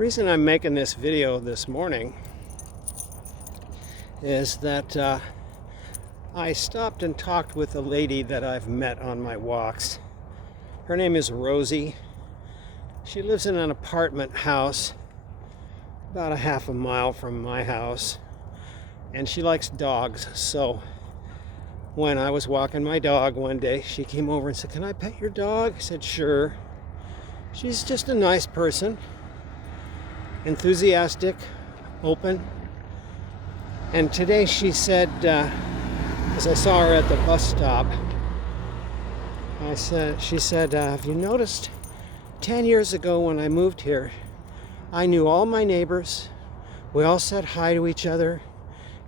reason I'm making this video this morning is that I stopped and talked with a lady that I've met on my walks. Her name is Rosie. She lives in an apartment house about a half a mile from my house, and she likes dogs. So when I was walking my dog one day, she came over and said, "Can I pet your dog?" I said, "Sure." She's just a nice person, enthusiastic, open. And today she said, as I saw her at the bus stop, she said, "Have you noticed 10 years ago when I moved here, I knew all my neighbors. We all said hi to each other.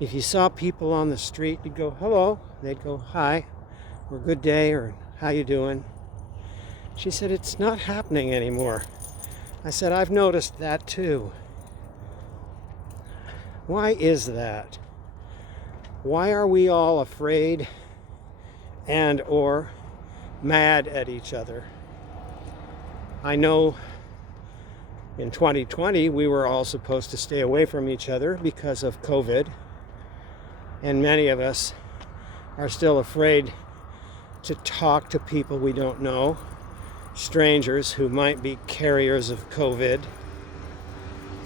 If you saw people on the street, you'd go, 'Hello.' They'd go, 'Hi,' or 'Good day,' or 'How you doing?' She said, 'It's not happening anymore.' I said, 'I've noticed that too.' Why is that? Why are we all afraid and or mad at each other? I know in 2020 we were all supposed to stay away from each other because of COVID, and many of us are still afraid to talk to people we don't know, strangers who might be carriers of COVID.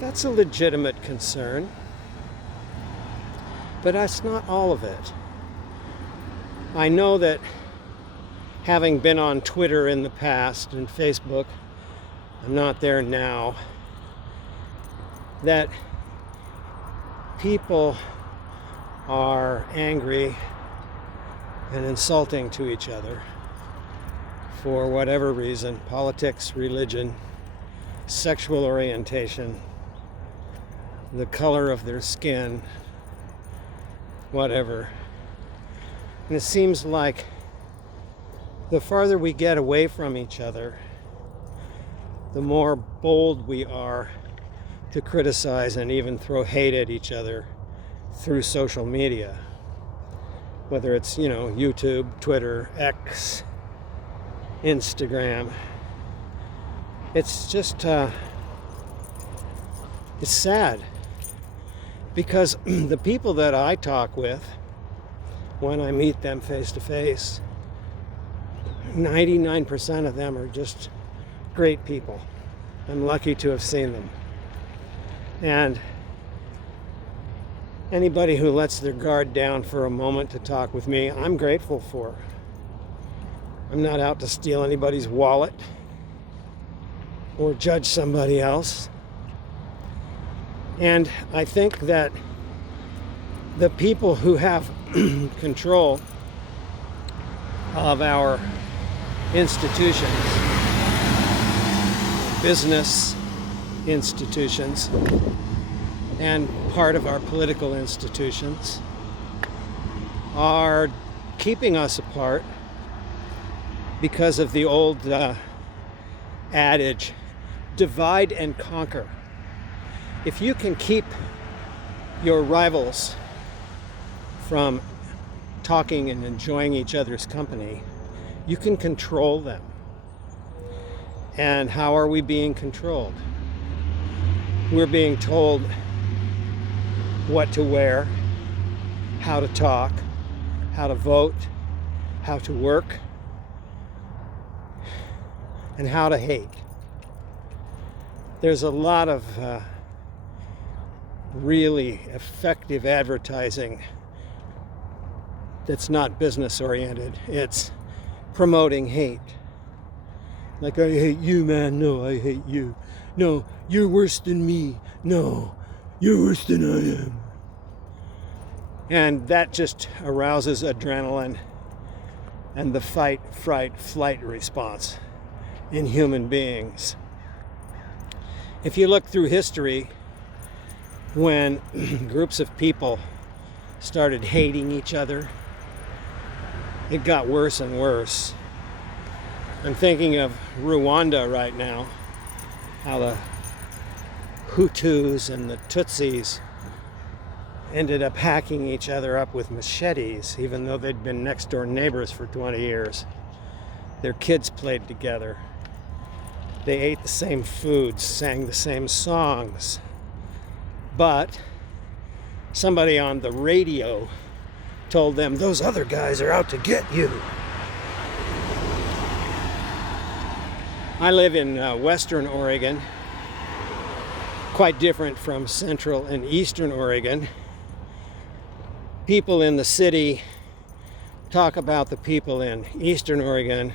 That's a legitimate concern, but that's not all of it. I know that having been on Twitter in the past and Facebook, I'm not there now, that people are angry and insulting to each other for whatever reason: politics, religion, sexual orientation, the color of their skin, whatever. And it seems like the farther we get away from each other, the more bold we are to criticize and even throw hate at each other through social media. Whether it's, YouTube, Twitter, X, Instagram. It's just, it's sad. Because the people that I talk with, when I meet them face to face, 99% of them are just great people. I'm lucky to have seen them. And anybody who lets their guard down for a moment to talk with me, I'm grateful for. I'm not out to steal anybody's wallet or judge somebody else. And I think that the people who have control of our institutions, business institutions, and part of our political institutions, are keeping us apart because of the old adage, divide and conquer. If you can keep your rivals from talking and enjoying each other's company, you can control them. And how are we being controlled? We're being told what to wear, how to talk, how to vote, how to work, and how to hate. There's a lot of really effective advertising that's not business oriented. It's promoting hate. Like, "I hate you, man. No, I hate you. No, you're worse than me. No, you're worse than I am." And that just arouses adrenaline and the fight, fright, flight response in human beings. If you look through history, when groups of people started hating each other, it got worse and worse. I'm thinking of Rwanda right now, how the Hutus and the Tutsis ended up hacking each other up with machetes, even though they'd been next door neighbors for 20 years. Their kids played together. They ate the same foods, sang the same songs. But somebody on the radio told them, those other guys are out to get you. I live in Western Oregon, quite different from Central and Eastern Oregon. People in the city talk about the people in Eastern Oregon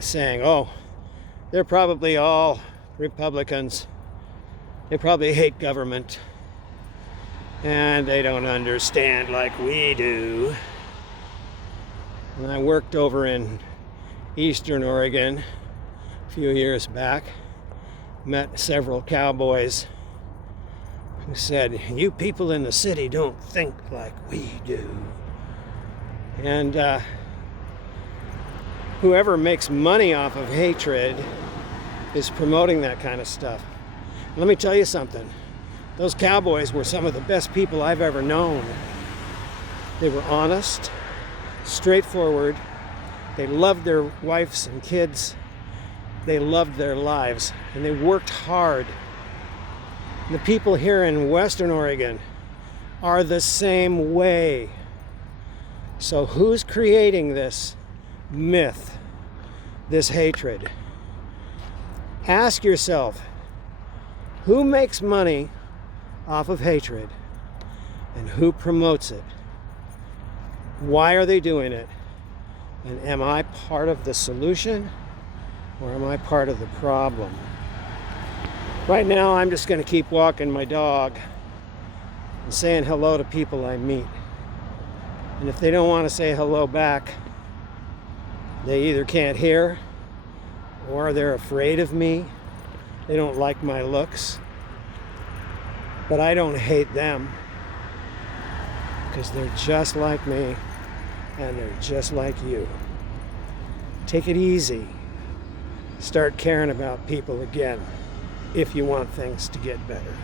saying, oh, they're probably all Republicans. They probably hate government. And they don't understand like we do. When I worked over in Eastern Oregon a few years back, met several cowboys who said, you people in the city don't think like we do. And whoever makes money off of hatred is promoting that kind of stuff. Let me tell you something. Those cowboys were some of the best people I've ever known. They were honest, straightforward. They loved their wives and kids. They loved their lives, and they worked hard. The people here in Western Oregon are the same way. So who's creating this myth, this hatred? Ask yourself, who makes money off of hatred and who promotes it? Why are they doing it? And am I part of the solution or am I part of the problem? Right now, I'm just going to keep walking my dog and saying hello to people I meet. And if they don't want to say hello back, they either can't hear or they're afraid of me. They don't like my looks. But I don't hate them because they're just like me and they're just like you. Take it easy. Start caring about people again if you want things to get better.